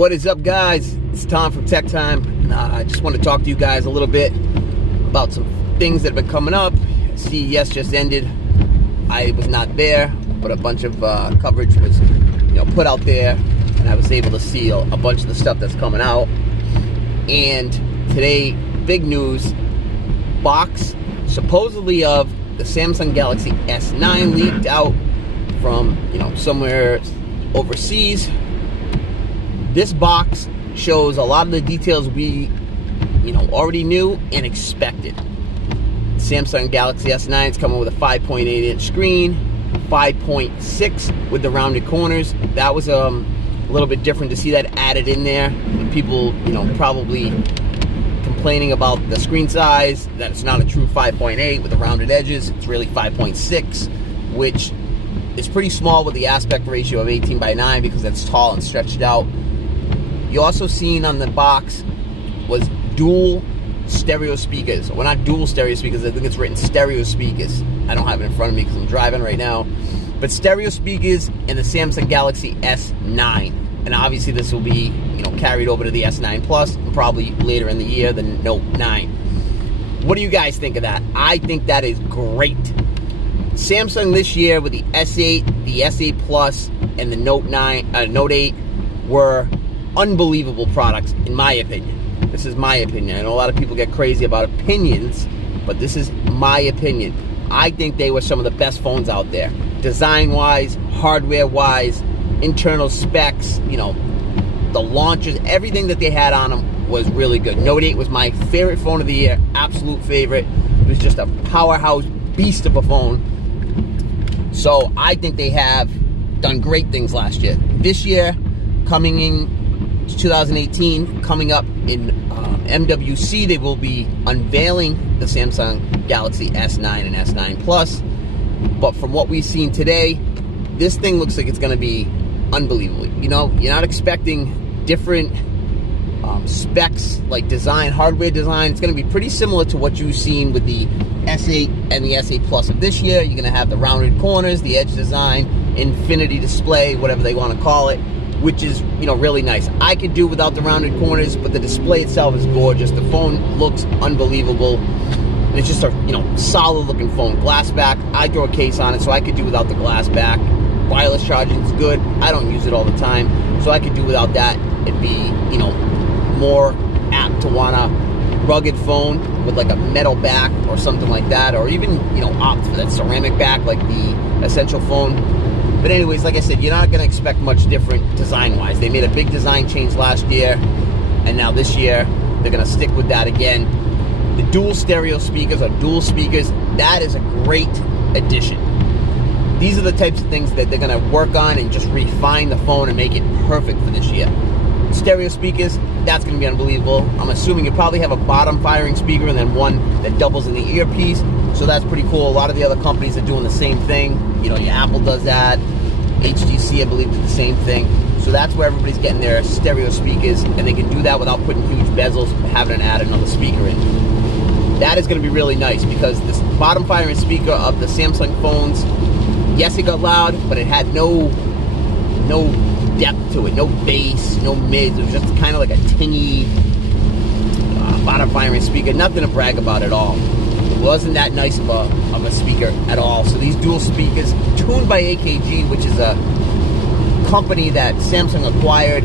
What is up, guys? It's Tom from Tech Time. I just want to talk to you guys a little bit about some things that have been coming up. CES just ended. I was not there, but a bunch of coverage was put out there, and I was able to see a bunch of the stuff that's coming out. And today, big news, box supposedly of the Samsung Galaxy S9 leaked out from somewhere overseas. This box shows a lot of the details we already knew and expected. Samsung Galaxy S9 is coming with a 5.8-inch screen, 5.6 with the rounded corners. That was a little bit different to see that added in there. People probably complaining about the screen size, that it's not a true 5.8 with the rounded edges. It's really 5.6, which is pretty small with the aspect ratio of 18:9 because it's tall and stretched out. You also seen on the box was dual stereo speakers. Well, not dual stereo speakers. I think it's written stereo speakers. I don't have it in front of me because I'm driving right now. But stereo speakers in the Samsung Galaxy S9. And obviously this will be carried over to the S9 Plus and probably later in the year, the Note 9. What do you guys think of that? I think that is great. Samsung this year with the S8, the S8 Plus, and the Note 8 were unbelievable products, in my opinion. This is my opinion. I know a lot of people get crazy about opinions, but this is my opinion. I think they were some of the best phones out there. Design-wise, hardware-wise, internal specs, the launchers, everything that they had on them was really good. Note 8 was my favorite phone of the year, absolute favorite. It was just a powerhouse beast of a phone. So I think they have done great things last year. This year, coming in 2018, coming up in MWC, they will be unveiling the Samsung Galaxy S9 and S9 Plus. But from what we've seen today, this thing looks like it's going to be unbelievable. You're not expecting different specs, like design, hardware design. It's going to be pretty similar to what you've seen with the S8 and the S8 Plus of this year. You're going to have the rounded corners, the edge design, infinity display, whatever they want to call it, which is, really nice. I could do without the rounded corners, but the display itself is gorgeous. The phone looks unbelievable. It's just a, solid looking phone. Glass back, I throw a case on it, so I could do without the glass back. Wireless charging is good. I don't use it all the time, so I could do without that. It'd be, more apt to want a rugged phone with like a metal back or something like that, or even, opt for that ceramic back like the Essential phone. But anyways, like I said, you're not going to expect much different design-wise. They made a big design change last year, and now this year, they're going to stick with that again. The dual stereo speakers or dual speakers, that is a great addition. These are the types of things that they're going to work on and just refine the phone and make it perfect for this year. Stereo speakers, that's going to be unbelievable. I'm assuming you probably have a bottom firing speaker and then one that doubles in the earpiece. So that's pretty cool. A lot of the other companies are doing the same thing. Your Apple does that. HTC, I believe, did the same thing. So that's where everybody's getting their stereo speakers, and they can do that without putting huge bezels and having to add another speaker in. That is going to be really nice because this bottom firing speaker of the Samsung phones, yes, it got loud, but it had no depth to it, no bass, no mids. It was just kind of like a tinny bottom firing speaker. Nothing to brag about at all. It wasn't that nice of a speaker at all. So these dual speakers, tuned by AKG, which is a company that Samsung acquired,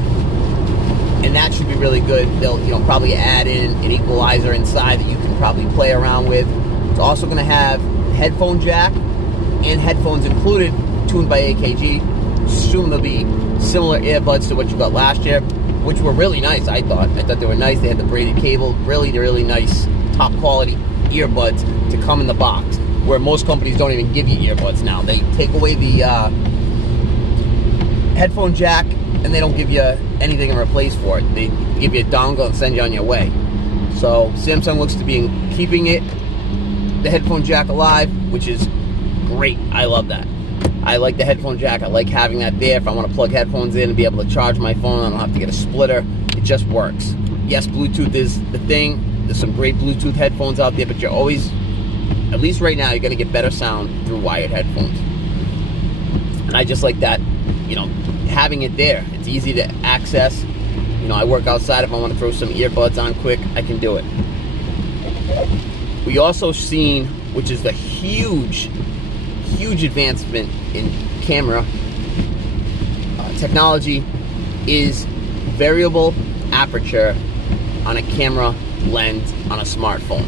and that should be really good. They'll probably add in an equalizer inside that you can probably play around with. It's also going to have headphone jack and headphones included, tuned by AKG. Assume they'll be similar earbuds to what you got last year, which were really nice. I thought they were nice. They had the braided cable, really nice, top quality earbuds to come in the box, where most companies don't even give you earbuds now. They take away the headphone jack and they don't give you anything in replace for it. They give you a dongle and send you on your way. So Samsung looks to be keeping the headphone jack alive, which is great. I love that. I like the headphone jack. I like having that there. If I want to plug headphones in and be able to charge my phone, I don't have to get a splitter. It just works. Yes, Bluetooth is the thing. There's some great Bluetooth headphones out there, but you're always, at least right now, you're going to get better sound through wired headphones. And I just like that, having it there. It's easy to access. You know, I work outside. If I want to throw some earbuds on quick, I can do it. We also seen, which is the huge advancement in camera technology, is variable aperture on a camera lens on a smartphone.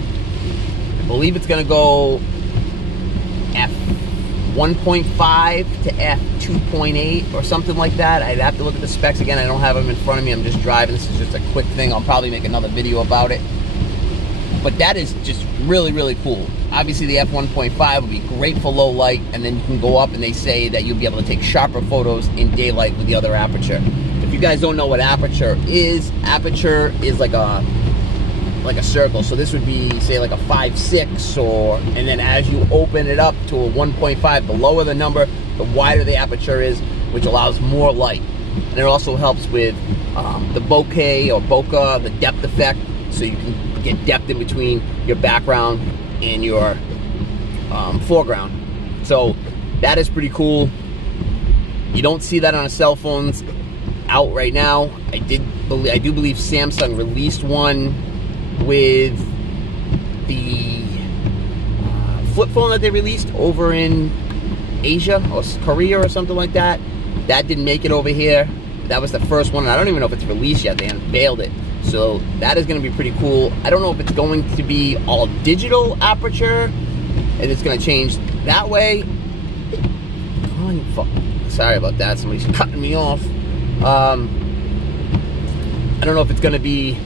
I believe it's going to go f1.5 to f2.8 or something like that. I'd have to look at the specs again. I don't have them in front of me. I'm just driving. This is just a quick thing. I'll probably make another video about it. But that is just really cool. Obviously, the f1.5 would be great for low light, and then you can go up, and they say that you'll be able to take sharper photos in daylight with the other aperture. If you guys don't know what aperture is like a circle. So this would be, say, like a 5.6, or, and then as you open it up to a 1.5, the lower the number, the wider the aperture is, which allows more light. And it also helps with the bokeh or bokeh, the depth effect, so you can get depth in between your background and your foreground. So that is pretty cool. You don't see that on a cell phones out right now. I do believe Samsung released one with the flip phone that they released over in Asia or Korea or something like that. That didn't make it over here. That was the first one. I don't even know if it's released yet. They unveiled it. So that is going to be pretty cool. I don't know if it's going to be all digital aperture and it's going to change that way. Oh, fuck. Sorry about that. Somebody's cutting me off. I don't know if it's going to be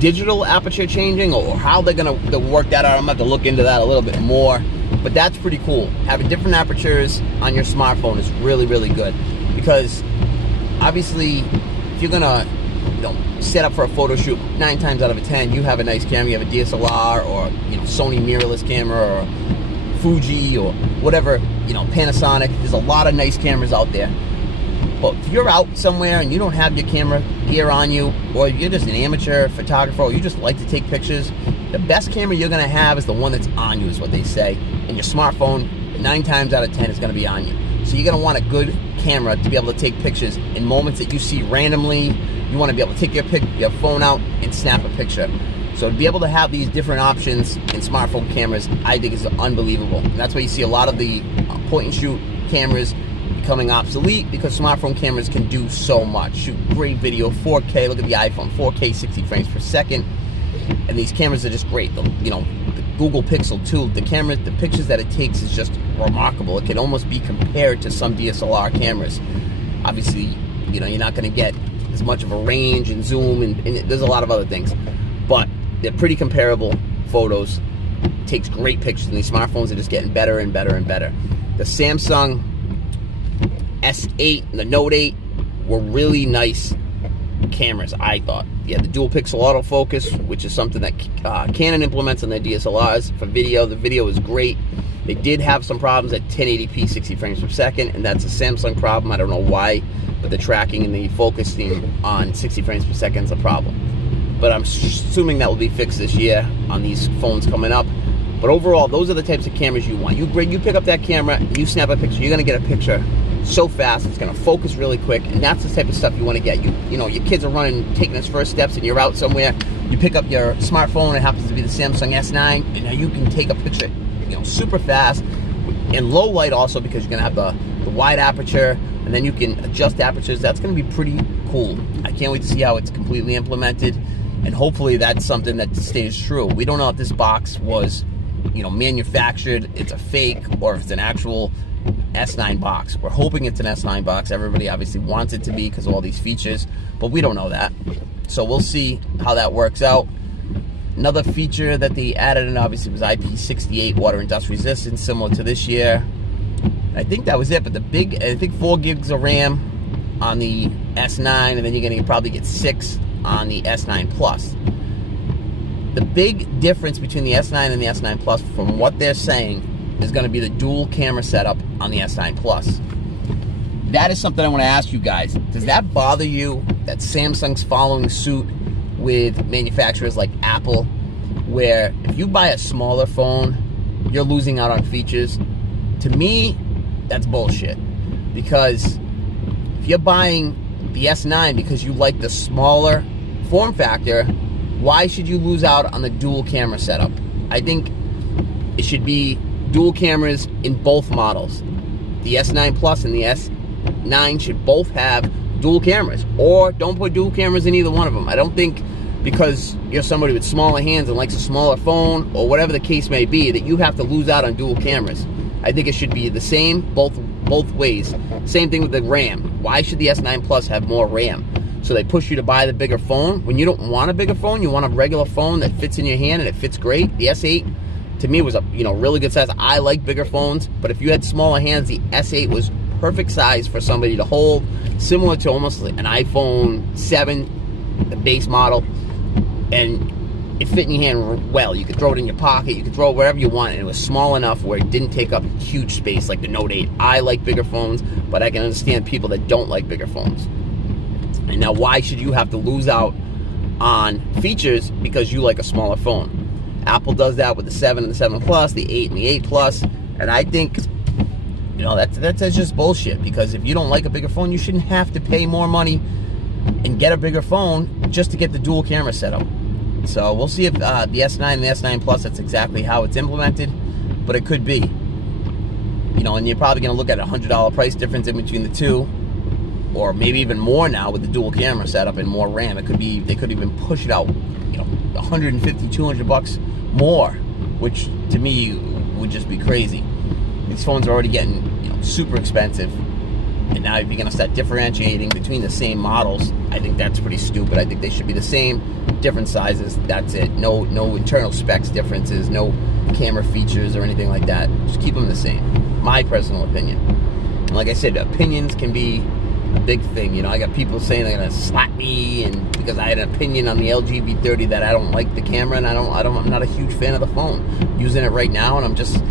digital aperture changing or how they're going to work that out. I'm going to have to look into that a little bit more. But that's pretty cool. Having different apertures on your smartphone is really good, because obviously if you're going to set up for a photo shoot, 9 times out of 10 you have a nice camera. You have a DSLR or Sony mirrorless camera or Fuji or whatever, Panasonic. There's a lot of nice cameras out there. But if you're out somewhere and you don't have your camera gear on you, or you're just an amateur photographer, or you just like to take pictures, the best camera you're going to have is the one that's on you, is what they say. And your smartphone, 9 times out of 10, is going to be on you. So you're going to want a good camera to be able to take pictures in moments that you see randomly. You want to be able to take your phone out and snap a picture. So to be able to have these different options in smartphone cameras, I think is unbelievable. And that's why you see a lot of the point-and-shoot cameras becoming obsolete, because smartphone cameras can do so much. Shoot great video, 4K. Look at the iPhone, 4K, 60 frames per second. And these cameras are just great. The Google Pixel 2, the pictures that it takes is just remarkable. It can almost be compared to some DSLR cameras. Obviously, you're not going to get as much of a range and zoom, and there's a lot of other things. But they're pretty comparable photos. It takes great pictures, and these smartphones are just getting better and better and better. The Samsung S8 and the Note 8 were really nice cameras, I thought. Yeah, the dual pixel autofocus, which is something that Canon implements on their DSLRs for video. The video is great. They did have some problems at 1080p 60 frames per second, and that's a Samsung problem. I don't know why, but the tracking and the focusing on 60 frames per second is a problem. But I'm assuming that will be fixed this year on these phones coming up. But overall, those are the types of cameras you want. You pick up that camera, you snap a picture, you're going to get a picture so fast, it's going to focus really quick, and that's the type of stuff you want to get. Your kids are taking his first steps, and you're out somewhere, you pick up your smartphone, it happens to be the Samsung S9, and now you can take a picture, super fast, in low light also, because you're going to have the wide aperture, and then you can adjust apertures. That's going to be pretty cool. I can't wait to see how it's completely implemented, and hopefully that's something that stays true. We don't know if this box was, manufactured, it's a fake, or if it's an actual S9 box. We're hoping it's an S9 box. Everybody obviously wants it to be because of all these features, but we don't know that. So we'll see how that works out. Another feature that they added in obviously was IP68 water and dust resistance, similar to this year. I think that was it, but I think 4 gigs of RAM on the S9, and then you're going to probably get 6 on the S9 Plus. The big difference between the S9 and the S9 Plus, from what they're saying, is going to be the dual camera setup on the S9 Plus. That is something I want to ask you guys. Does that bother you that Samsung's following suit with manufacturers like Apple, where if you buy a smaller phone, you're losing out on features? To me, that's bullshit. Because if you're buying the S9, because you like the smaller form factor, why should you lose out on the dual camera setup? I think it should be dual cameras in both models. The S9 Plus and the S9 should both have dual cameras, or don't put dual cameras in either one of them. I don't think because you're somebody with smaller hands and likes a smaller phone, or whatever the case may be, that you have to lose out on dual cameras. I think it should be the same both ways. Same thing with the RAM. Why should the S9 Plus have more RAM? So they push you to buy the bigger phone. When you don't want a bigger phone, you want a regular phone that fits in your hand and it fits great. The S8, to me, was a really good size. I like bigger phones, but if you had smaller hands, the S8 was perfect size for somebody to hold, similar to almost like an iPhone 7, the base model, and it fit in your hand well. You could throw it in your pocket, you could throw it wherever you want, and it was small enough where it didn't take up huge space like the Note 8. I like bigger phones, but I can understand people that don't like bigger phones. And now why should you have to lose out on features because you like a smaller phone? Apple does that with the 7 and the 7 Plus, the 8 and the 8 Plus, and I think, that's just bullshit, because if you don't like a bigger phone, you shouldn't have to pay more money and get a bigger phone just to get the dual camera setup. So we'll see if the S9 and the S9 Plus, that's exactly how it's implemented, but it could be. And you're probably going to look at a $100 price difference in between the two, or maybe even more now with the dual camera setup and more RAM. It could be, they could even push it out, $150, $200 more, which to me would just be crazy. These phones are already getting, super expensive, and now if you're going to start differentiating between the same models, I think that's pretty stupid. I think they should be the same, different sizes, that's it. No internal specs differences, no camera features or anything like that. Just keep them the same. My personal opinion. And like I said, opinions can be a big thing. I got people saying they're gonna slap me, and because I had an opinion on the LG V30 that I don't like the camera, and I'm not a huge fan of the phone. Using it right now, and I'm just,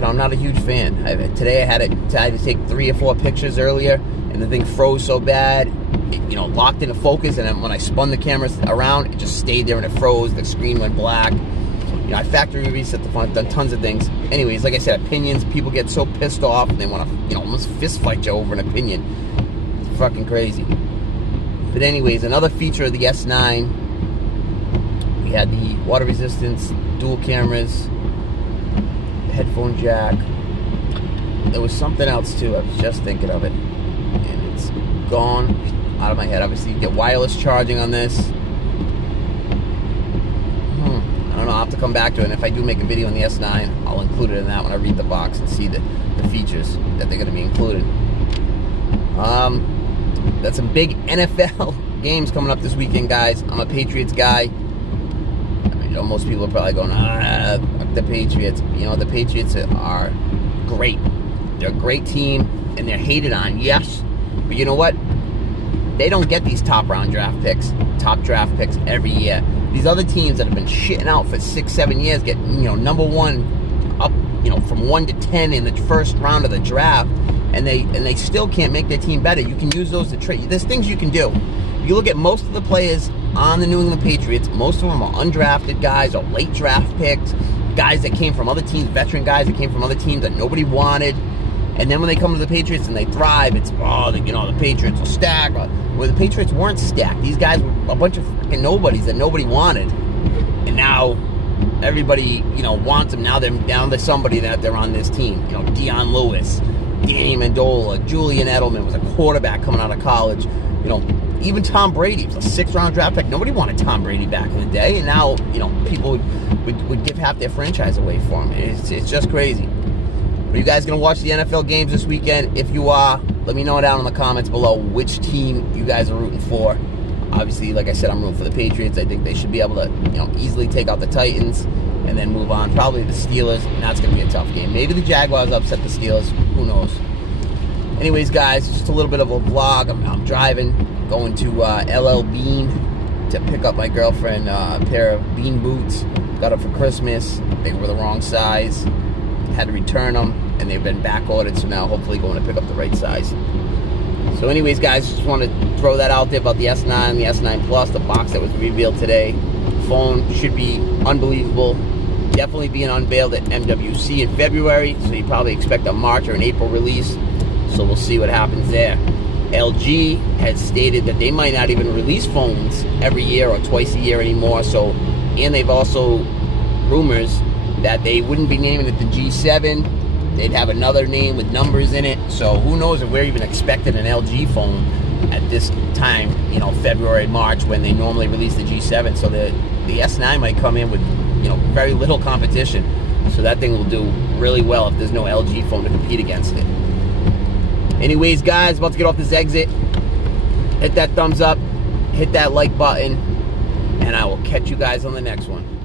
I'm not a huge fan. Today I had to take 3 or 4 pictures earlier, and the thing froze so bad, it, locked into focus, and then when I spun the camera around, it just stayed there and it froze. The screen went black. I factory reset the phone, done tons of things. Anyways, like I said, opinions, people get so pissed off and they want to, almost fist fight you over an opinion. It's fucking crazy. But anyways, another feature of the S9, we had the water resistance, dual cameras, headphone jack. There was something else too, I was just thinking of it, and it's gone out of my head. Obviously, you get wireless charging on this. I don't know, I'll have to come back to it, and if I do make a video on the S9, I'll include it in that when I read the box and see the features that they're going to be included. That's some big NFL games coming up this weekend, guys. I'm a Patriots guy. Most people are probably going, fuck the Patriots. The Patriots are great. They're a great team, and they're hated on, yes. But you know what? They don't get these top draft picks every year. These other teams that have been shitting out for 6-7 years get, number one up, from 1 to 10 in the first round of the draft, and they still can't make their team better. You can use those to trade. There's things you can do. You look at most of the players on the New England Patriots, most of them are undrafted guys or late draft picks, guys that came from other teams, veteran guys that came from other teams that nobody wanted. And then when they come to the Patriots and they thrive, it's, the Patriots are stacked. Well, the Patriots weren't stacked. These guys were a bunch of fucking nobodies that nobody wanted. And now everybody, wants them. Now they're somebody that they're on this team. Deion Lewis, Danny Amendola, Julian Edelman was a quarterback coming out of college. Even Tom Brady was a 6th-round draft pick. Nobody wanted Tom Brady back in the day, and now, people would give half their franchise away for him. It's just crazy. Are you guys going to watch the NFL games this weekend? If you are, let me know down in the comments below which team you guys are rooting for. Obviously, like I said, I'm rooting for the Patriots. I think they should be able to, easily take out the Titans and then move on. Probably the Steelers, and that's going to be a tough game. Maybe the Jaguars upset the Steelers. Who knows? Anyways, guys, just a little bit of a vlog. I'm driving, going to LL Bean to pick up my girlfriend a pair of Bean boots. Got it for Christmas. They were the wrong size. Had to return them, and they've been back ordered, so now hopefully going to pick up the right size. So anyways, guys, just want to throw that out there about the S9, the S9 Plus, the box that was revealed today. Phone should be unbelievable. Definitely being unveiled at MWC in February, so you probably expect a March or an April release. So we'll see what happens there. LG has stated that they might not even release phones every year or twice a year anymore. So, and they've also rumors that they wouldn't be naming it the G7. They'd have another name with numbers in it. So who knows if we're even expecting an LG phone at this time, you know, February, March, when they normally release the G7. So the S9 might come in with, you know, very little competition. So that thing will do really well if there's no LG phone to compete against it. Anyways, guys, about to get off this exit. Hit that thumbs up, hit that like button, and I will catch you guys on the next one.